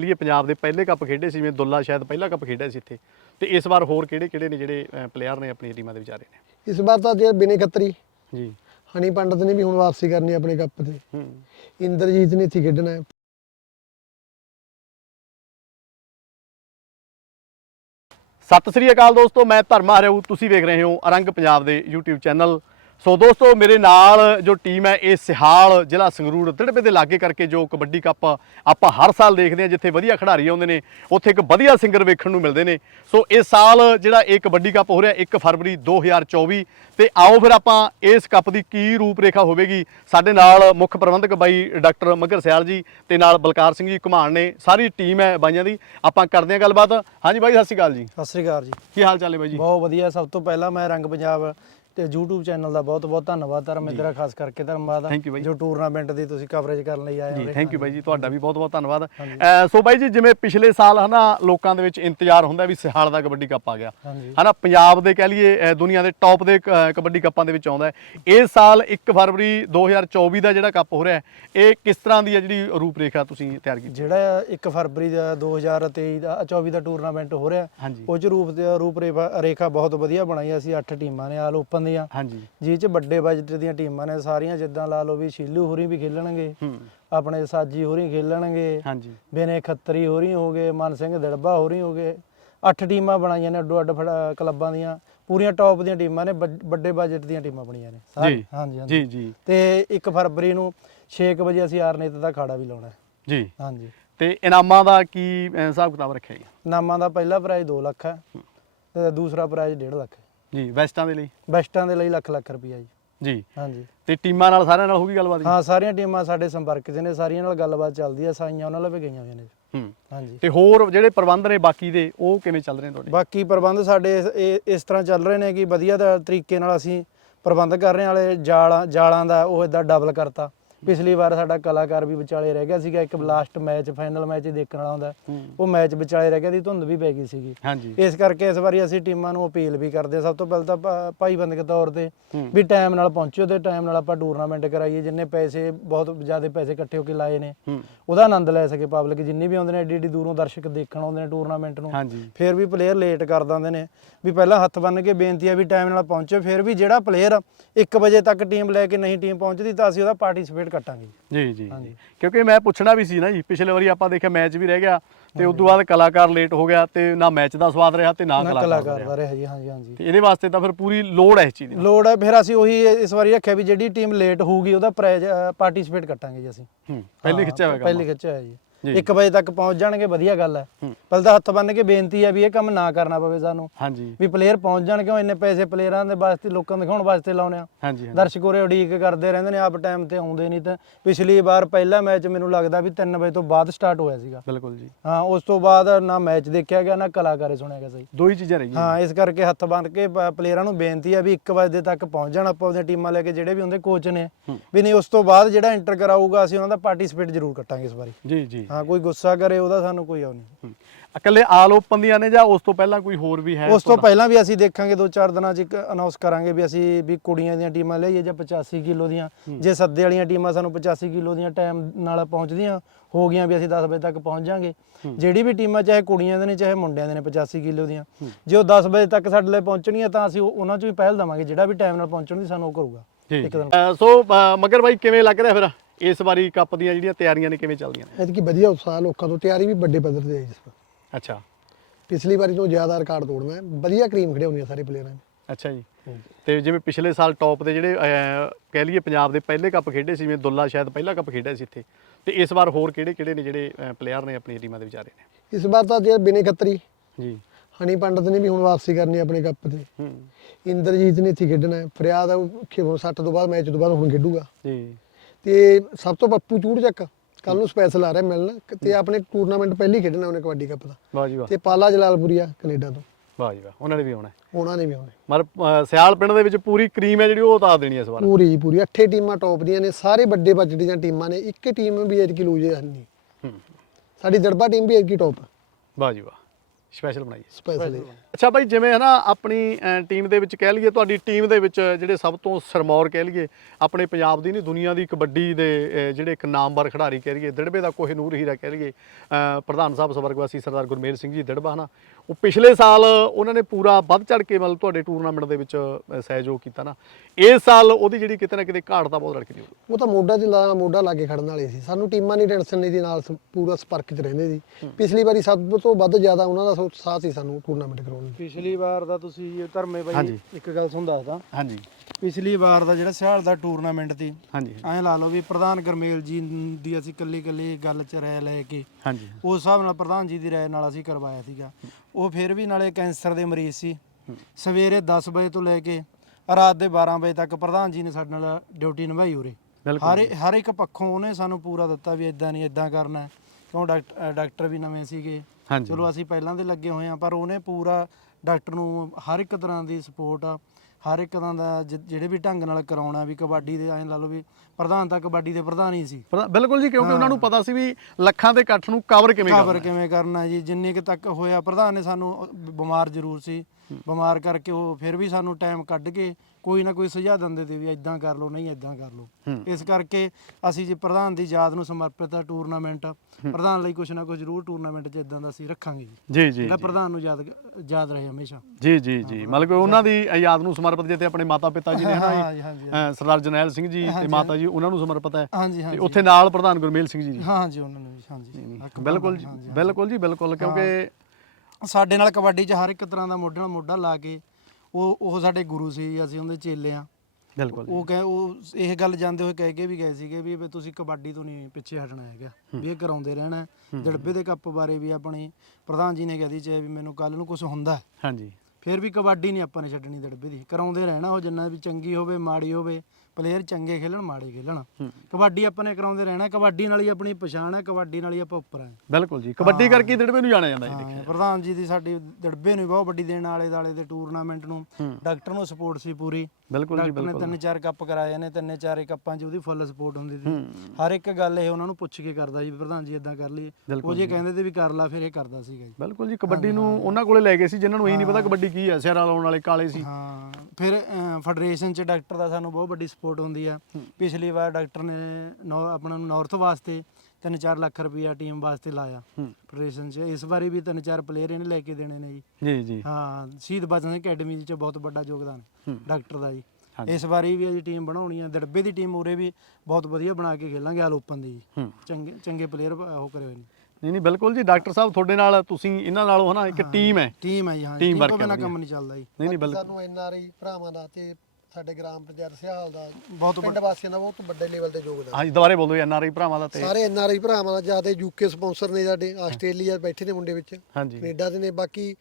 ਲਈਏ ਪੰਜਾਬ ਦੇ ਪਹਿਲੇ ਕੱਪ ਖੇਡੇ ਸੀ ਜਿਵੇਂ ਦੁੱਲਾ ਸ਼ਾਇਦ ਪਹਿਲਾ ਕੱਪ ਖੇਡਿਆ ਸੀ ਇੱਥੇ। ਤੇ ਇਸ ਵਾਰ ਹੋਰ ਕਿਹੜੇ ਕਿਹੜੇ ਨੇ ਜਿਹੜੇ ਪਲੇਅਰ ਨੇ ਆਪਣੀ ਟੀਮਾਂ ਦੇ ਵਿਚਾਰੇ ਨੇ? ਇਸ ਵਾਰ ਤਾਂ ਜੇ ਬਿਨੇ ਖੱਤਰੀ ਜੀ। ਹਨੀ ਪੰਡਤ ਨੇ ਵੀ ਹੁਣ ਵਾਪਸੀ ਕਰਨੀ ਆਪਣੇ ਕੱਪ ਤੇ। ਹੂੰ। ਇੰਦਰਜੀਤ ਨੇ ਇੱਥੇ ਖੇਡਣਾ ਹੈ। ਸਤਿ ਸ੍ਰੀ ਅਕਾਲ ਦੋਸਤੋ ਮੈਂ ਧਰਮਾ ਹਰਿਓ ਤੁਸੀਂ ਵੇਖ ਰਹੇ ਹੋ ਅਰੰਗ ਪੰਜਾਬ ਦੇ YouTube ਚੈਨਲ। ਸੋ ਦੋਸਤੋ ਮੇਰੇ ਨਾਲ ਜੋ ਟੀਮ ਹੈ ਇਹ ਸਿਹਾਲ ਜ਼ਿਲ੍ਹਾ ਸੰਗਰੂਰ ਦੜਬੇ ਦੇ ਲਾਗੇ ਕਰਕੇ ਜੋ ਕਬੱਡੀ ਕੱਪ ਆਪਾਂ ਹਰ ਸਾਲ ਦੇਖਦੇ ਹਾਂ ਜਿੱਥੇ ਵਧੀਆ ਖਿਡਾਰੀ ਆਉਂਦੇ ਨੇ ਉੱਥੇ ਇੱਕ ਵਧੀਆ ਸਿੰਗਰ ਵੇਖਣ ਨੂੰ ਮਿਲਦੇ ਨੇ। ਸੋ ਇਸ ਸਾਲ ਜਿਹੜਾ ਇਹ ਕਬੱਡੀ ਕੱਪ ਹੋ ਰਿਹਾ 1 ਫਰਵਰੀ 2024 ਤੇ ਆਓ ਫਿਰ ਆਪਾਂ ਇਸ ਕੱਪ ਦੀ ਕੀ ਰੂਪਰੇਖਾ ਹੋਵੇਗੀ। ਸਾਡੇ ਨਾਲ ਮੁੱਖ ਪ੍ਰਬੰਧਕ ਬਾਈ ਡਾਕਟਰ ਮਗਰ ਸਿਆਲ ਜੀ ਤੇ ਨਾਲ ਬਲਕਾਰ ਸਿੰਘ ਜੀ ਘੁਮਾਣ ਨੇ। ਸਾਰੀ ਟੀਮ ਹੈ ਬਾਈਆਂ ਦੀ। ਆਪਾਂ ਕਰਦੇ ਹਾਂ ਗੱਲਬਾਤ। ਹਾਂਜੀ ਬਾਈ ਸਤਿ ਸ਼੍ਰੀ ਅਕਾਲ ਜੀ। ਸਤਿ ਸ੍ਰੀ ਅਕਾਲ ਜੀ। ਕੀ ਹਾਲ ਚਾਲ ਹੈ ਬਾਈ ਜੀ? ਬਹੁਤ ਵਧੀਆ। ਸਭ ਤੋਂ ਪਹਿਲਾਂ ਮੈਂ ਰੰਗ ਪੰਜਾਬ ਤੇ YouTube ਚੈਨਲ ਦਾ ਬਹੁਤ ਬਹੁਤ ਧੰਨਵਾਦ ਧਰਮਿੰਦਰਾ ਖਾਸ ਕਰਕੇ ਧੰਨਵਾਦ Thank you ਬਾਈ। ਜੋ ਟੂਰਨਾਮੈਂਟ ਦੀ ਤੁਸੀਂ ਕਵਰੇਜ ਕਰਨ ਲਈ ਆਏ ਜੀ ਥੈਂਕ ਯੂ ਬਾਈ ਜੀ ਤੁਹਾਡਾ ਵੀ ਬਹੁਤ ਬਹੁਤ ਧੰਨਵਾਦ। ਅਹ ਸੋ ਬਾਈ ਜੀ ਜਿਵੇਂ ਪਿਛਲੇ ਸਾਲ ਹਨਾ ਲੋਕਾਂ ਦੇ ਵਿੱਚ ਇੰਤਜ਼ਾਰ ਹੁੰਦਾ ਵੀ ਸਿਹਾਲ ਦਾ ਕਬੱਡੀ ਕੱਪ ਆ ਗਿਆ। ਹਾਂਜੀ। ਹਨਾ ਪੰਜਾਬ ਦੇ ਕਹਿ ਲਈਏ ਅਹ ਦੁਨੀਆ ਦੇ ਟੌਪ ਦੇ ਕ- ਕਬੱਡੀ ਕੱਪਾਂ ਦੇ ਵਿੱਚ ਆਉਂਦਾ ਹੈ। ਇਸ ਸਾਲ 1 ਫਰਵਰੀ 2024 ਦਾ ਜਿਹੜਾ ਕੱਪ ਹੋ ਰਿਹਾ ਹੈ ਇਹ ਕਿਸ ਤਰ੍ਹਾਂ ਦੀ ਹੈ ਜਿਹੜੀ ਰੂਪਰੇਖਾ ਤੁਸੀਂ ਤਿਆਰ ਕੀਤੀ? ਜਿਹੜਾ 1 ਫਰਵਰੀ ਦਾ 2023 ਦਾ 24 ਦਾ ਟੂਰਨਾਮੈਂਟ ਹੋ ਰਿਹਾ ਹਾਂਜੀ। ਉਹ ਚ ਰੂਪ ਰੂਪ ਰੇਖਾ- ਰੇਖਾ ਬਹੁਤ ਵਧੀਆ ਬਣਾਈ ਅਸੀਂ 8 ਟੀਮਾਂ ਨੇ ਆਲ ਓਪਨ ਦੀਆਂ ਹਾਂਜੀ। ਜਿਹ ਚ ਵੱਡੇ ਬਜਟ ਦੀਆਂ ਟੀਮਾਂ ਨੇ ਸਾਰੀਆਂ ਜਿੱਦਾਂ ਲਾ ਲਓ ਵੀ ਸ਼ੀਲੂ ਹੋਰੀ ਵੀ ਖੇਲਣਗੇ ਹੂੰ। ਆਪਣੇ ਸਾਜੀ ਹੋਰੀ ਖੇਲਣਗੇ ਹਾਂਜੀ। ਬਿਨੇ ਖੱਤਰੀ ਹੋਰੀ ਹੋ ਗਏ ਮਨ ਸਿੰਘ ਦਿੜਬਾ ਹੋਰੀ ਹੋ ਗਏ ਅੱਠ ਟੀਮਾਂ ਬਣਾਈਆਂ ਨੇ ਅੱਡੋ ਅੱਡ ਕਲੱਬਾਂ ਦੀਆਂ ਪੂਰੀਆਂ ਟੌਪ ਦੀਆਂ ਟੀਮਾਂ ਨੇ ਵੱਡ- ਬਜਟ ਦੀਆਂ ਟੀਮਾਂ ਬਣੀਆਂ ਨੇ ਹਾਂਜੀ ਹਾਂਜੀ। ਜੀ ਜੀ। ਤੇ 1 ਫਰਵਰੀ ਨੂੰ 6 ਵਜੇ ਅਸੀਂ ਆਰਨੇਤ ਦਾ ਖਾੜਾ ਵੀ ਲਾਉਣਾ। ਹੈ ਜੀ। ਹਾਂਜੀ। ਤੇ ਇਨਾਮਾਂ ਦਾ ਕੀ ਹਿਸਾਬ ਕਿਤਾਬ ਰੱਖਿਆ ਜੀ ਨਾਮਾਂ ਦਾ ਪਹਿਲਾ ਪ੍ਰਾਈਜ਼ 2 ਲੱਖ ਹੈ ਤੇ ਦੂਸਰਾ ਪ੍ਰਾਈਜ਼ 1.5 ਲੱਖ ਹੈ। ਜੀ ਵੈਸਟਾਂ ਦੇ ਲਈ? ਬੈਸਟਾਂ ਦੇ ਲਈ ਲੱਖ ਲੱਖ ਰੁਪਈਆ ਜੀ। ਜੀ। ਹਾਂਜੀ। ਤੇ ਟੀਮਾਂ ਨਾਲ ਸਾਰਿਆਂ ਨਾਲ ਹੋਊਗੀ ਗੱਲਬਾਤ ਜੀ? ਹਾਂ ਸਾਰੀਆਂ ਟੀਮਾਂ ਸਾਡੇ ਸੰਪਰਕ 'ਚ ਨੇ ਸਾਰੀਆਂ ਨਾਲ ਗੱਲਬਾਤ ਚੱਲਦੀ ਹੈ ਸਾਈਆਂ ਉਹਨਾਂ ਨਾਲ ਵੀ ਗਈਆਂ ਹੋਈਆਂ ਨੇ। ਹੂੰ। ਹਾਂਜੀ। ਤੇ ਹੋਰ ਜਿਹੜੇ ਪ੍ਰਬੰਧ ਨੇ ਬਾਕੀ ਦੇ ਉਹ ਕਿਵੇਂ ਚੱਲ ਰਹੇ ਨੇ ਤੁਹਾਡੇ? ਬਾਕੀ ਪ੍ਰਬੰਧ ਸਾਡੇ ਇਸ- ਇਹ- ਇਸ ਤਰ੍ਹਾਂ ਚੱਲ ਰਹੇ ਨੇ ਕਿ ਵਧੀਆ ਦਾ ਤਰੀਕੇ ਨਾਲ ਅਸੀਂ ਪ੍ਰਬੰਧ ਕਰ ਰਹੇ ਹਾਂ ਵਾਲੇ ਜਾਲਾਂ ਜਾਲਾਂ ਦਾ ਉਹ ਇਦਾਂ ਡਬਲ ਕਰਤਾ। ਪਿਛਲੀ ਵਾਰ ਸਾਡਾ ਕਲਾਕਾਰ ਵੀ ਵਿਚਾਲੇ ਰਹਿ ਗਿਆ ਸੀਗਾ ਇੱਕ ਲਾਸਟ ਮੈਚ ਫਾਈਨਲ ਮੈਚ ਦੇਖਣ ਵਾਲਾ ਹੁੰਦਾ। ਉਹ ਮੈਚ ਵਿਚਾਲੇ ਰਹਿ ਗਿਆ ਦੀ ਧੁੰਦ ਵੀ ਪੈ ਗਈ ਸੀਗੀ। ਇਸ ਕਰਕੇ ਇਸ ਵਾਰੀ ਅਸੀਂ ਟੀਮਾਂ ਨੂੰ ਅਪੀਲ ਵੀ ਕਰਦੇ। ਸਭ ਤੋਂ ਪਹਿਲਾਂ ਤਾਂ ਭਾਈਬੰਦਕ ਤੌਰ ਤੇ। ਵੀ ਟਾਈਮ ਨਾਲ ਪਹੁੰਚੋ ਤੇ ਟਾਈਮ ਨਾਲ ਆਪਾਂ ਟੂਰਨਾਮੈਂਟ ਕਰਾਈਏ। ਜਿੰਨੇ ਪੈਸੇ ਬਹੁਤ ਜ਼ਿਆਦਾ ਪੈਸੇ ਇਕੱਠੇ ਹੋ ਕੇ ਲਾਏ ਨੇ ਉਹਦਾ ਆਨੰਦ ਲੈ ਸਕੇ ਪਬਲਿਕ ਜਿੰਨੀ ਵੀ ਆਉਂਦੇ ਨੇ ਏਡੀ ਏਡੀ ਦੂਰੋਂ ਦਰਸ਼ਕ ਦੇਖਣ ਆਉਂਦੇ ਨੇ ਟੂਰਨਾਮੈਂਟ ਨੂੰ। ਫਿਰ ਵੀ ਪਲੇਅਰ ਲੇਟ ਕਰ ਦਿੰਦੇ ਨੇ। ਵੀ ਪਹਿਲਾਂ ਹੱਥ ਬੰਨ ਕੇ ਬੇਨਤੀ ਆ ਵੀ ਟਾਈਮ ਨਾਲ ਪਹੁੰਚੋ। ਫਿਰ ਵੀ ਜਿਹੜਾ ਪਲੇਅਰ 1 ਵਜੇ ਤੱਕ ਟੀਮ ਲੈ ਕੇ ਨਹੀਂ ਟੀਮ ਪਹੁੰਚਦੀ ਤਾਂ ਅਸੀਂ ਉਹਦਾ ਪਾਰਟਿਸਿਪੇਟ ਕੱਟਾਂਗੇ ਜੀ ਜੀ ਜੀ। ਹਾਂਜੀ। ਕਿਉਂਕਿ ਮੈਂ ਪੁੱਛਣਾ ਵੀ ਸੀ ਨਾ ਜੀ ਪਿਛਲੇ ਵਾਰੀ ਆਪਾਂ ਦੇਖਿਆ ਮੈਚ ਵੀ ਰਹਿ ਗਿਆ ਤੇ ਉਸ ਤੋਂ ਬਾਅਦ ਕਲਾਕਾਰ ਲੇਟ ਹੋ ਗਿਆ ਤੇ ਨਾ ਮੈਚ ਦਾ ਸਵਾਦ ਰਿਹਾ ਤੇ ਨਾ ਨਾ ਕਲਾਕਾਰ ਦਾ ਕਲਾਕਾਰ ਰਿਹਾ ਦਾ ਰਿਹਾ ਜੀ ਹਾਂਜੀ ਹਾਂਜੀ ਤੇ ਇਹਦੇ ਵਾਸਤੇ ਤਾਂ ਫਿਰ ਪੂਰੀ ਲੋੜ ਹੈ ਇਸ ਚੀਜ਼ ਦੀ ਲੋੜ ਹੈ ਫਿਰ ਅਸੀਂ ਉਹੀ ਇਸ ਵਾਰੀ ਰੱਖਿਆ ਵੀ ਜਿਹੜੀ ਟੀਮ ਲੇਟ ਹੋਊਗੀ ਉਹਦਾ ਪ੍ਰਾਈਜ਼ ਪਾਰਟਿਸਿਪੇਟ ਕੱਟਾਂਗੇ ਜੀ ਅਸੀਂ ਹੂੰ ਪਹਿਲੇ ਹਾਂ, ਖਿੱਚਿਆ ਹੋਇਆ ਕੰਮ ਪਹਿਲੇ ਖਿੱਚਿਆ ਹੋਇਆ ਜੀ। ਜੀ। 1 ਵਜੇ ਤੱਕ ਪਹੁੰਚ ਜਾਣਗੇ ਵਧੀਆ ਗੱਲ ਹੈ। ਪਹਿਲਾਂ ਤਾਂ ਹੱਥ ਬੰਨ ਕੇ ਬੇਨਤੀ ਹੈ ਵੀ ਇਹ ਕੰਮ ਨਾ ਕਰਨਾ ਪਵੇ ਸਾਨੂੰ। ਹਾਂਜੀ। ਵੀ ਪਲੇਅਰ ਪਹੁੰਚ ਜਾਣ ਕਿਉਂ ਇੰਨੇ ਪੈਸੇ ਪਲੇਅਰਾਂ ਦੇ ਵਾਸਤੇ ਲੋਕਾਂ ਨੂੰ ਦਿਖਾਉਣ ਵਾਸਤੇ ਲਾਉਣੇ ਆ। ਦਰਸ਼ਕ ਉਰੇ ਉਡੀਕ ਕਰਦੇ ਰਹਿੰਦੇ ਨੇ ਆਪ ਟਾਈਮ ਤੇ ਆਉਂਦੇ ਨਹੀਂ ਤਾਂ। ਪਿਛਲੀ ਵਾਰ ਪਹਿਲਾ ਮੈਚ ਮੈਨੂੰ ਲੱਗਦਾ ਵੀ 3 ਵਜੇ ਤੋਂ ਬਾਅਦ ਸਟਾਰਟ ਹੋਇਆ ਸੀਗਾ। ਬਿਲਕੁਲ ਜੀ। ਹਾਂ ਉਸ ਤੋਂ ਬਾਅਦ ਨਾ ਮੈਚ ਦੇਖਿਆ ਗਿਆ ਨਾ ਕਲਾਕਾਰੇ ਸੁਣਿਆ ਗਿਆ ਸਹੀ। ਦੋ ਹੀ ਚੀਜ਼ਾਂ ਰਹਿ ਗਈਆਂ। ਹਾਂ ਇਸ ਕਰਕੇ ਹੱਥ ਬੰਨ ਕੇ ਪਲੇਅਰਾਂ ਨੂੰ ਬੇਨਤੀ ਹੈ ਵੀ 1 ਵਜੇ ਤੱਕ ਪਹੁੰਚ ਜਾਣ। ਆਪਾਂ ਆਪਣੀਆਂ ਟੀਮਾਂ ਲੈ ਕੇ ਜਿਹੜੇ ਵੀ ਹੁੰਦੇ ਕੋਚ ਨੇ। ਵੀ ਨਹੀਂ ਉਸ ਤੋਂ ਬਾਅਦ ਜਿਹੜਾ ਐਂਟਰ ਕਰਾਊਗਾ ਅਸੀਂ ਉਹਨਾਂ ਦਾ ਪਾਰਟਿਸਿਪੇਟ ਜ਼ਰੂਰ ਕੱਟਾਂਗੇ ਇਸ ਵਾਰੀ। ਜੀ ਜੀ। ਹਾਂ ਕੋਈ ਗੁੱਸਾ ਕਰੇ ਉਹਦਾ ਸਾਨੂੰ ਕੋਈ ਉਹ ਨਹੀਂ। ਇਕੱਲੇ ਆਲ ਓਪਨ ਦੀਆਂ ਨੇ ਜਾਂ ਉਸ ਤੋਂ ਪਹਿਲਾਂ ਕੋਈ ਹੋਰ ਵੀ ਹੈ ਉਸ ਤੋਂ ਪਹਿਲਾਂ ਵੀ ਅਸੀਂ ਦੇਖਾਂਗੇ ਦੋ ਚਾਰ ਦਿਨਾਂ 'ਚ ਇੱਕ ਅਨਾਉਂਸ ਕਰਾਂਗੇ ਵੀ ਅਸੀਂ ਵੀ ਕੁੜੀਆਂ ਦੀਆਂ ਟੀਮਾਂ ਲਈਏ ਜਾਂ 85 ਕਿਲੋ ਦੀਆਂ। ਜੇ ਸੱਦੇ ਵਾਲੀਆਂ ਟੀਮਾਂ ਸਾਨੂੰ 85 ਕਿਲੋ ਦੀਆਂ ਟਾਈਮ ਨਾਲ ਪਹੁੰਚਦੀਆਂ ਹੋ ਗਈਆਂ ਵੀ ਅਸੀਂ 10 ਵਜੇ ਤੱਕ ਪਹੁੰਚ ਜਾਾਂਗੇ। ਜਿਹੜੀ ਵੀ ਟੀਮਾਂ ਚਾਹੇ ਕੁੜੀਆਂ ਦੇ ਨੇ ਚਾਹੇ ਮੁੰਡਿਆਂ ਦੇ ਨੇ 85 ਕਿਲੋ ਦੀਆਂ। ਜੇ ਉਹ 10 ਵਜੇ ਤੱਕ ਸਾਡੇ ਲਈ ਪਹੁੰਚਣਗੀਆਂ ਤਾਂ ਅਸੀਂ ਉਹ- ਉਹਨਾਂ 'ਚ ਵੀ ਪਹਿਲ ਦਵਾਂਗੇ ਜਿਹੜਾ ਵੀ ਟਾਈਮ ਨਾਲ ਪਹੁੰਚਣ ਦੀ ਸਾਨੂੰ ਉਹ ਕਰੂਗਾ। ਇੱਕ ਦਿਨ। ਸੋ ਮਗਰ ਬਾਈ ਕਿਵੇਂ ਲੱਗ ਰਿਹਾ ਫਿਰ? ਇਸ ਵਾਰੀ ਕੱਪ ਦੀਆਂ ਜਿਹੜੀਆਂ ਤਿਆਰੀਆਂ ਨੇ ਕਿਵੇਂ ਚੱਲਦੀਆਂ ਨੇ? ਐਤਕੀ ਵਧੀਆ ਉਤਸ਼ਾਹ ਲੋਕਾਂ ਤੋਂ ਤਿਆਰੀ ਵੀ ਵੱਡੇ ਪੱਧਰ ਤੇ ਹੈ ਇਸ ਵਾਰ। ਅੱਛਾ। ਪਿਛਲੀ ਵਾਰੀ ਤੋਂ ਜ਼ਿਆਦਾ ਰਿਕਾਰਡ ਤੋੜਨਾ ਹੈ। ਵਧੀਆ ਕਰੀਮ ਖੜੇ ਹੁੰਦੀਆਂ ਸਾਰੇ ਪਲੇਅਰਾਂ ਨੇ ਅੱਛਾ ਜੀ। ਤੇ ਜਿਵੇਂ ਪਿਛਲੇ ਸਾਲ ਟੌਪ ਦੇ ਜਿਹੜੇ ਅਹ, ਕਹਿ ਲਈਏ ਪੰਜਾਬ ਦੇ ਪਹਿਲੇ ਕੱਪ ਖੇਡੇ ਸੀ ਜਿਵੇਂ ਦੁੱਲਾ ਸ਼ਾਇਦ ਪਹਿਲਾ ਕੱਪ ਖੇਡਿਆ ਸੀ ਇੱਥੇ। ਤੇ ਇਸ ਵਾਰ ਹੋਰ ਕਿਹੜੇ ਕਿਹੜੇ ਨੇ ਜਿਹੜੇ ਪਲੇਅਰ ਨੇ ਆਪਣੀ ਟੀਮਾਂ ਦੇ ਵਿਚਾਰੇ ਨੇ? ਇਸ ਵਾਰ ਤਾਂ ਜੇ ਬਿਨੇ ਖੱਤਰੀ। ਜੀ। ਹਨੀ ਪੰਡਤ ਨੇ ਵੀ ਹੁਣ ਵਾਪਸੀ ਕਰਨੀ ਆਪਣੇ ਕੱਪ ਤੇ। ਹੂੰ। ਇੰਦਰਜੀਤ ਨੇ ਇੱਥੇ ਖੇਡਣਾ ਹੈ। ਫਰਿਆਦ ਖੇਵੋਂ 60 ਤੋਂ ਬਾਅਦ ਮੈਚ ਤੋਂ ਬਾਅਦ ਹੁਣ ਖੇਡੂਗਾ। ਜੀ। ਤੇ ਸਭ ਤੋਂ ਪੱਪੂ ਚੂੜ ਚੱਕ ਕੱਲ ਨੂੰ ਸਪੈਸ਼ਲ ਆ ਰਿਹਾ ਮਿਲਣ ਤੇ ਆਪਣੇ ਟੂਰਨਾਮੈਂਟ ਪਹਿਲੀ ਖੇਡਣਾ ਉਹਨੇ ਕਬੱਡੀ ਕੱਪ ਦਾ। ਵਾਹ ਜੀ ਵਾਹ। ਤੇ ਪਾਲਾ ਜਲਾਲਪੁਰੀਆ ਕੈਨੇਡਾ ਤੋਂ। ਵਾਹ ਜੀ ਵਾਹ ਉਹਨਾਂ ਨੇ ਵੀ ਆਉਣਾ ਹੈ। ਉਹਨਾਂ ਨੇ ਵੀ ਆਉਣੇ ਮਰ ਅਹ, ਸਿਆਲ ਪਿੰਡ ਦੇ ਵਿੱਚ ਪੂਰੀ ਕਰੀਮ ਹੈ ਜਿਹੜੀ ਉਹ ਉਤਾਰ ਦੇਣੀ ਹੈ ਇਸ ਵਾਰ। ਪੂਰੀ ਪੂਰੀ ਅੱਠੇ ਟੀਮਾਂ ਟੌਪ ਦੀਆਂ ਨੇ ਸਾਰੇ ਵੱਡੇ ਬਜਟ ਦੀਆਂ ਟੀਮਾਂ ਨੇ ਇੱਕ ਟੀਮ ਵੀ ਐਤਕੀ ਲੂਜ਼ ਨਹੀਂ। ਹੂੰ। ਸਾਡੀ ਦੜਬਾ ਟੀਮ ਵੀ ਐਤਕੀ ਟੌਪ ਵਾਹ ਜੀ ਵਾਹ। ਸਪੈਸ਼ਲ ਬਣਾਈ ਹੈ। ਸਪੈਸ਼ਲੀ ਅੱਛਾ ਬਾਈ ਜਿਵੇਂ ਹੈ ਨਾ ਆਪਣੀ ਟੀਮ ਦੇ ਵਿੱਚ ਕਹਿ ਲਈਏ ਤੁਹਾਡੀ ਟੀਮ ਦੇ ਵਿੱਚ ਜਿਹੜੇ ਸਭ ਤੋਂ ਸਰਮੌਰ ਕਹਿ ਲਈਏ ਆਪਣੇ ਪੰਜਾਬ ਦੀ ਨਹੀਂ ਦੁਨੀਆ ਦੀ ਕਬੱਡੀ ਦੇ ਜਿਹੜੇ ਇੱਕ ਨਾਮਵਰ ਖਿਡਾਰੀ ਕਹਿ ਲਈਏ ਦਿੜਬੇ ਦਾ ਕੋਹਿਨੂਰ ਹੀਰਾ ਕਹਿ ਲਈਏ ਪ੍ਰਧਾਨ ਸਾਹਿਬ ਸਵਰਗਵਾਸੀ ਸਰਦਾਰ ਗੁਰਮੇਲ ਸਿੰਘ ਜੀ ਦਿੜਬਾ ਹਨਾ। ਉਹ ਪਿਛਲੇ ਸਾਲ ਉਹਨਾਂ ਨੇ ਪੂਰਾ ਵੱਧ ਚੜ ਕੇ ਮਤਲਬ ਤੁਹਾਡੇ ਟੂਰਨਾਮੈਂਟ ਦੇ ਵਿੱਚ ਸਹਿਯੋਗ ਕੀਤਾ ਨਾ। ਇਸ ਸਾਲ ਉਹਦੀ ਜਿਹੜੀ ਕਿਤੇ ਨਾ ਕਿਤੇ ਘਾਟ ਤਾਂ ਬਹੁਤ ਰੜਕਦੀ ਹੋਊ। ਉਹ ਤਾਂ ਮੋਢਾ ਦੇ ਲਾ ਮੋਢਾ ਲਾ ਕੇ ਖੜਨ ਵਾਲੇ ਸੀ। ਸਾਨੂੰ ਟੀਮਾਂ ਨਹੀਂ ਟੈਨਸ਼ਨ ਨਹੀਂ ਦੀ ਨਾਲ ਪੂਰਾ ਸੰਪਰਕ 'ਚ ਰਹਿੰਦੇ ਸੀ। ਪਿਛਲੀ ਵਾਰੀ ਸਭ ਤੋਂ ਵੱਧ ਜ਼ਿਆਦਾ ਉਹਨਾਂ ਦਾ ਸਾਥ ਸੀ ਸਾਨੂੰ ਟੂਰਨਾਮੈਂਟ ਕਰਾਉਣ ਲਈ। ਪਿਛਲੀ ਵਾਰ ਦਾ ਤੁਸੀਂ ਧਰਮੇ ਬਾਈ। ਇੱਕ ਗੱਲ ਤੁਹਾਨੂੰ ਦੱਸਦਾ। ਹਾਂਜੀ। ਪਿਛਲੀ ਵਾਰ ਦਾ ਜਿਹੜਾ ਸਿਆਲ ਦਾ ਟੂਰਨਾਮੈਂਟ ਸੀ ਹਾਂਜੀ। ਐਂ ਲਾ ਲਓ ਵੀ ਪ੍ਰਧਾਨ ਗਰਮੇਲ ਜੀ ਦੀ ਅਸੀਂ ਇਕੱਲੀ ਇਕੱਲੀ ਗੱਲ 'ਚ ਰਹਿ ਲੈ ਕੇ ਹਾਂਜੀ। ਉਸ ਹਿਸਾਬ ਨਾਲ ਪ੍ਰਧਾਨ ਜੀ ਦੀ ਰਾਏ ਨਾਲ ਅਸੀਂ ਕਰਵਾਇਆ ਸੀਗਾ। ਉਹ ਫਿਰ ਵੀ ਨਾਲੇ ਕੈਂਸਰ ਦੇ ਮਰੀਜ਼ ਸੀ। ਸਵੇਰੇ 10 ਵਜੇ ਤੋਂ ਲੈ ਕੇ ਰਾਤ ਦੇ 12 ਵਜੇ ਤੱਕ ਪ੍ਰਧਾਨ ਜੀ ਨੇ ਸਾਡੇ ਨਾਲ ਡਿਊਟੀ ਨਿਭਾਈ ਉਰੇ। ਹਰ ਹਰ ਇੱਕ ਪੱਖੋਂ ਉਹਨੇ ਸਾਨੂੰ ਪੂਰਾ ਦਿੱਤਾ ਵੀ ਇਦਾਂ ਨਹੀਂ ਇਦਾਂ ਕਰਨਾ। ਕਿਉਂ ਡਾਕਟਰ ਵੀ ਨਵੇਂ ਸੀਗੇ। ਚਲੋ ਅਸੀਂ ਪਹਿਲਾਂ ਦੇ ਲੱਗੇ ਹੋਏ ਆ ਪਰ ਉਹਨੇ ਪੂਰਾ ਡਾਕਟਰ ਨੂੰ ਹਰ ਇੱਕ ਤਰ੍ਹਾਂ ਦੀ ਸਪੋਰਟ ਆ। ਹਰ ਇੱਕ ਤਰ੍ਹਾਂ ਦਾ ਜ- ਜਿਹੜੇ ਵੀ ਢੰਗ ਨਾਲ ਕਰਾਉਣਾ ਵੀ ਕਬੱਡੀ ਦੇ ਐਂ ਲਾ ਲਓ ਵੀ ਪ੍ਰਧਾਨ ਤਾਂ ਕਬੱਡੀ ਦੇ ਪ੍ਰਧਾਨ ਹੀ ਸੀ। ਪਰ- ਬਿਲਕੁਲ ਜੀ ਕਿਉਂਕਿ ਉਹਨਾਂ ਨੂੰ ਪਤਾ ਸੀ ਵੀ ਲੱਖਾਂ ਦੇ ਇਕੱਠ ਨੂੰ ਕਵਰ ਕਿਵੇਂ ਕਵਰ ਕਰਨਾ ਕਿਵੇਂ ਕਰਨਾ ਜੀ ਜਿੰਨੇ ਕੁ ਤੱਕ ਹੋਇਆ ਪ੍ਰਧਾਨ ਨੇ ਸਾਨੂੰ ਬਿਮਾਰ ਜ਼ਰੂਰ ਸੀ। ਬਿਮਾਰ ਕਰਕੇ ਉਹ ਫਿਰ ਵੀ ਸਾਨੂੰ ਟਾਈਮ ਕੱਢ ਕੇ ਕੋਈ ਨਾ ਕੋਈ ਸੁਝਾਅ ਦਿੰਦੇ ਤੇ ਵੀ ਇਦਾਂ ਕਰ ਲਓ ਨਹੀਂ ਇਦਾਂ ਕਰ ਲਓ। ਇਸ ਕਰਕੇ ਅਸੀਂ ਜੀ ਪ੍ਰਧਾਨ ਦੀ ਯਾਦ ਨੂੰ ਸਮਰਪਿਤ ਆ ਟੂਰਨਾਮੈਂਟ। ਪ੍ਰਧਾਨ ਲਈ ਕੁਛ ਨਾ ਕੁਛ ਜ਼ਰੂਰ ਟੂਰਨਾਮੈਂਟ 'ਚ ਇਦਾਂ ਦਾ ਅਸੀਂ ਰੱਖਾਂਗੇ ਜੀ। ਜੀ ਜੀ ਜਿਹੜਾ ਪ੍ਰਧਾਨ ਨੂੰ ਯਾਦ ਯਾਦ ਰਹੇ ਹਮੇਸ਼ਾ। ਜੀ ਜੀ ਜੀ। ਮਤਲਬ ਕਿ ਉਹਨਾਂ ਦੀ ਯਾਦ ਨੂੰ ਸਮਰਪਿਤ ਜੇ ਤੇ ਆਪਣੇ ਮਾਤਾ ਪਿਤਾ ਜੀ ਨੇ ਹਨਾ ਹਾਂ ਜੀ, ਜੀ, ਸਰਦਾਰ ਜਰਨੈਲ ਸਿੰਘ ਜੀ ਤੇ ਮਾਤਾ ਜੀ ਉਹਨਾਂ ਨੂੰ ਸਮਰਪਿਤ ਹੈ। ਤੇ ਉੱਥੇ ਨਾਲ ਪ੍ਰਧਾਨ ਗੁਰਮੇਲ ਸਿੰਘ ਜੀ ਜੀ ਹਾਂ ਹਾਂਜੀ ਉਹਨਾਂ ਨੂੰ ਵੀ ਹਾਂਜੀ। ਇੱਕ ਬਿਲਕੁਲ ਜੀ ਬਿਲਕੁਲ ਜੀ ਬਿਲਕੁਲ। ਕਿਉਂਕਿ ਸਾਡੇ ਨਾਲ ਕਬੱਡੀ 'ਚ ਹਰ ਇੱਕ ਤਰ੍ਹਾਂ ਦਾ ਮੋਢੇ ਨਾਲ ਮੋਢਾ ਲਾ ਕੇ ਉਹ ਉਹ ਸਾਡੇ ਗੁਰੂ ਸੀ ਅਸੀਂ ਉਹਦੇ ਚੇਲੇ ਆ। ਬਿਲਕੁਲ ਉਹ ਕਹੇ ਉਹ ਇਹ ਗੱਲ ਜਾਂਦੇ ਹੋਏ ਕਹਿ ਕੇ ਵੀ ਗਏ ਸੀਗੇ ਵੀ ਤੁਸੀਂ ਕਬੱਡੀ ਤੋਂ ਨਹੀਂ ਪਿੱਛੇ ਹਟਣਾ ਹੈਗਾ। ਵੀ ਇਹ ਕਰਾਉਂਦੇ ਰਹਿਣਾ ਹੈ। ਦੜਬੇ ਦੇ ਕੱਪ ਬਾਰੇ ਵੀ ਆਪਣੀ ਪ੍ਰਧਾਨ ਜੀ ਨੇ ਕਹਿ ਦਿੱਤੀ ਚਾਹੇ ਵੀ ਮੈਨੂੰ ਕੱਲ ਨੂੰ ਕੁਝ ਹੁੰਦਾ ਹਾਂਜੀ। ਫਿਰ ਵੀ ਕਬੱਡੀ ਨਹੀਂ ਆਪਾਂ ਨੇ ਛੱਡਣੀ ਦੜਬੇ ਦੀ। ਕਰਾਉਂਦੇ ਰਹਿਣਾ ਉਹ ਜਿੰਨਾ ਵੀ ਚੰਗੀ ਹੋਵੇ ਮਾੜੀ ਹੋਵੇ। ਪਲੇਅਰ ਚੰਗੇ ਖੇਲਣ ਮਾੜੇ ਖੇਲਣ। ਕਬੱਡੀ ਆਪਾਂ ਨੇ ਕਰਾਉਂਦੇ ਰਹਿਣਾ ਕਬੱਡੀ ਨਾਲ ਹੀ ਆਪਣੀ ਪਛਾਣ ਹੈ ਕਬੱਡੀ ਨਾਲ ਹੀ ਆਪਾਂ ਉੱਪਰ ਆਏ ਬਿਲਕੁਲ ਜੀ ਕਬੱਡੀ ਕਰਕੇ ਦਿੜਵੇ ਨੂੰ ਜਾਣਿਆ ਜਾਂਦਾ ਜੀ ਹਾਂ, ਪ੍ਰਧਾਨ ਜੀ ਦੀ ਸਾਡੀ ਦੜਬੇ ਨੂੰ ਬਹੁਤ ਵੱਡੀ ਦੇਣ ਆਲੇ ਦਾਲੇ ਦੇ ਟੂਰਨਾਮੈਂਟ ਨੂੰ ਡਾਕਟਰ ਨੂੰ ਸਪੋਰਟ ਸੀ ਪੂਰੀ। ਬਿਲਕੁਲ ਜੀ ਨੇ ਤਿੰਨ ਚਾਰ ਕੱਪ ਕਰਾਏ ਨੇ ਤਿੰਨੇ ਚਾਰੇ ਕੱਪਾਂ 'ਚ ਉਹਦੀ ਫੁੱਲ ਸਪੋਰਟ ਹੁੰਦੀ ਸੀ। ਹਰ ਇੱਕ ਗੱਲ ਇਹ ਉਹਨਾਂ ਨੂੰ ਪੁੱਛ ਕੇ ਕਰਦਾ ਜੀ ਪ੍ਰਧਾਨ ਜੀ ਇਦਾਂ ਕਰ ਲਈ ਉਹ ਜੇ ਕਹਿੰਦੇ ਤੇ ਵੀ ਕਰ ਲਾ ਫਿਰ ਇਹ ਕਰਦਾ ਸੀਗਾ ਜੀ। ਬਿਲਕੁਲ ਜੀ ਕਬੱਡੀ ਨੂੰ ਉਹਨਾਂ ਕੋਲੇ ਲੈ ਗਏ ਸੀ ਜਿਨ੍ਹਾਂ ਨੂੰ ਇਹ ਨਹੀਂ ਪਤਾ ਕਬੱਡੀ ਕੀ ਹੈ ਸਿਰਾਂ ਲਾਉਣ ਵਾਲੇ ਕਾਲੇ ਸੀ। ਹਾਂ ਫਿਰ ਫੈਡਰੇਸ਼ਨ 'ਚ ਡਾਕਟਰ ਦਾ ਸਾਨੂੰ ਬਹੁਤ ਵੱਡੀ ਸਪੋਰਟ ਹੁੰਦੀ ਆ। ਪਿਛਲੀ ਵਾਰ ਡਾਕਟਰ ਨੇ ਆਪਣਾ ਨਾਰਥ ਵਾਸਤੇ 3-4 ਲੱਖ ਰੁਪਇਆ ਟੀਮ ਵਾਸਤੇ ਲਾਇਆ। ਫੈਡਰੇਸ਼ਨ 'ਚ। ਇਸ ਵਾਰੀ ਵੀ 3-4 ਪਲੇਅਰ ਇਹਨੇ ਲੈ ਕੇ ਦੇਣੇ ਨੇ ਜੀ। ਜੀ ਜੀ। ਹਾਂ ਸ਼ਹੀਦ ਬਚਨ ਅਕੈਡਮੀ 'ਚ ਬਹੁਤ ਵੱਡਾ ਯੋਗਦਾਨ ਹੂੰ। ਡਾਕਟਰ ਦਾ ਜੀ। ਹਾਂਜੀ। ਇਸ ਵਾਰੀ ਵੀ ਅਸੀਂ ਟੀਮ ਬਣਾਉਣੀ ਆ। ਦੜਬੇ ਦੀ ਟੀਮ ਉਰੇ ਵੀ ਬਹੁਤ ਵਧੀਆ ਬਣਾ ਕੇ ਖੇਲਾਂਗੇ ਆਲ ਓਪਨ ਦੀ ਜੀ। ਹੂੰ। ਚੰਗੇ ਚੰਗੇ ਪਲੇਅਰ ਉਹ ਕਰੇ ਹੋਏ ਨੇ। ਨਹੀਂ ਨਹੀਂ ਬਿਲਕੁਲ ਜੀ। ਡਾਕਟਰ ਸਾਹਿਬ ਤੁਹਾਡੇ ਨਾਲ ਤੁਸੀਂ ਇਹਨਾਂ ਨਾਲੋਂ ਹਨਾ ਇੱਕ ਟੀਮ ਹੈ। ਟੀਮ ਹੈ ਜੀ ਹਾਂ। Team ਟੀਮ work ਤੋਂ ਹੈ ਬਿਨਾਂ ਵਧੀਆ। ਕੰਮ ਨਹੀਂ ਚੱਲਦਾ ਜੀ। ਨਹੀਂ ਨਹੀਂ ਬਿਲਕੁਲ। ਸਾਨੂੰ ਐਨਆਰਆਈ ਭਰਾਵਾਂ ਦਾ ਤੇ ਸਾਡੇ ਗ੍ਰਾਮ ਪੰਚਾਇਤ ਸਿਹਾਲ ਦਾ ਬਹੁਤ ਪਿੰਡ ਵਾਸੀਆਂ ਦਾ ਬਹੁਤ ਵੱਡੇ ਲੈਵਲ ਤੇ ਯੋਗਦਾਨ। ਹਾਂਜੀ ਦੁਬਾਰੇ ਬੋਲੋ ਐਨ ਆਰ ਆਈ ਭਰਾਵਾਂ ਦਾ ਤੇ ਸਾਰੇ ਐਨਆਰਆਈ ਭਰਾਵਾਂ ਦਾ ਜ਼ਿਆਦਾ ਯੂਕੇ ਸਪਾਂਸਰ ਨੇ ਸਾਡੇ ਆਸਟ੍ਰੇਲੀਆ ਬੈਠੇ ਨੇ ਮੁੰਡੇ ਵਿੱਚ ਹਾਂਜੀ। ਕੈਨੇਡਾ ਦੇ ਨੇ ਬਾਕੀ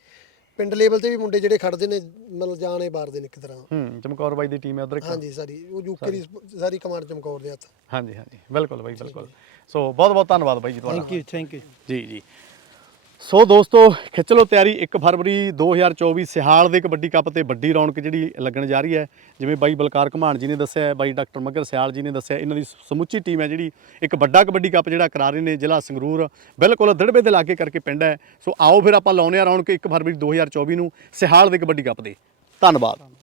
ਪਿੰਡ ਲੈਵਲ ਤੇ ਵੀ ਮੁੰਡੇ ਜਿਹੜੇ ਖੜਦੇ ਨੇ ਮਤਲਬ ਜਾਣੇ ਬਾਰਦੇ ਨੇ ਇੱਕ ਤਰ੍ਹਾਂ। ਹੂੰ ਚਮਕੌਰ ਬਾਈ ਦੀ ਟੀਮ ਹੈ ਉਧਰ ਹਾਂਜੀ ਸਾਰੀ ਉਹ ਯੂਕੇ ਦੀ ਸਾਰੀ ਕਮਾਂਡ ਚਮਕੌਰ ਦੇ ਹੱਥ। ਹਾਂਜੀ ਹਾਂਜੀ ਬਿਲਕੁਲ ਬਾਈ ਬਿਲਕੁਲ। ਸੋ ਬਹੁਤ ਬਹੁਤ ਧੰਨਵਾਦ ਬਾਈ ਜੀ ਤੁਹਾਡਾ। ਥੈਂਕ ਯੂ ਥੈਂਕ ਯੂ ਜੀ ਜੀ। ਸੋ ਦੋਸਤੋ, ਖਿੱਚ ਲਓ ਤਿਆਰੀ। 1 ਫਰਵਰੀ 2024 ਸਿਹਾਲ ਦੇ ਕਬੱਡੀ ਕੱਪ ਤੇ ਵੱਡੀ ਰੌਣਕ ਜਿਹੜੀ ਲੱਗਣ ਜਾ ਰਹੀ ਹੈ। ਜਿਵੇਂ ਬਾਈ ਬਲਕਾਰ ਘਮਾਣ ਜੀ ਨੇ ਦੱਸਿਆ ਬਾਈ ਡਾਕਟਰ ਮੱਗਰ ਸਿਆਲ ਜੀ ਨੇ ਦੱਸਿਆ ਇਹਨਾਂ ਦੀ ਸਮੁੱਚੀ ਟੀਮ ਹੈ ਜਿਹੜੀ ਇੱਕ ਵੱਡਾ ਕਬੱਡੀ ਕੱਪ ਜਿਹੜਾ ਕਰਾ ਰਹੇ ਨੇ ਜ਼ਿਲ੍ਹਾ ਸੰਗਰੂਰ। ਬਿਲਕੁਲ ਦੜਬੇ ਦੇ ਲਾਗੇ ਕਰਕੇ ਪਿੰਡ ਹੈ। ਸੋ ਆਓ ਫਿਰ ਆਪਾਂ ਲਾਉਨੇ ਆ ਰੌਣਕ 1 ਫਰਵਰੀ 2024 ਨੂੰ ਸਿਹਾਲ ਦੇ ਕਬੱਡੀ ਕੱਪ ਦੇ ਧੰਨਵਾਦ।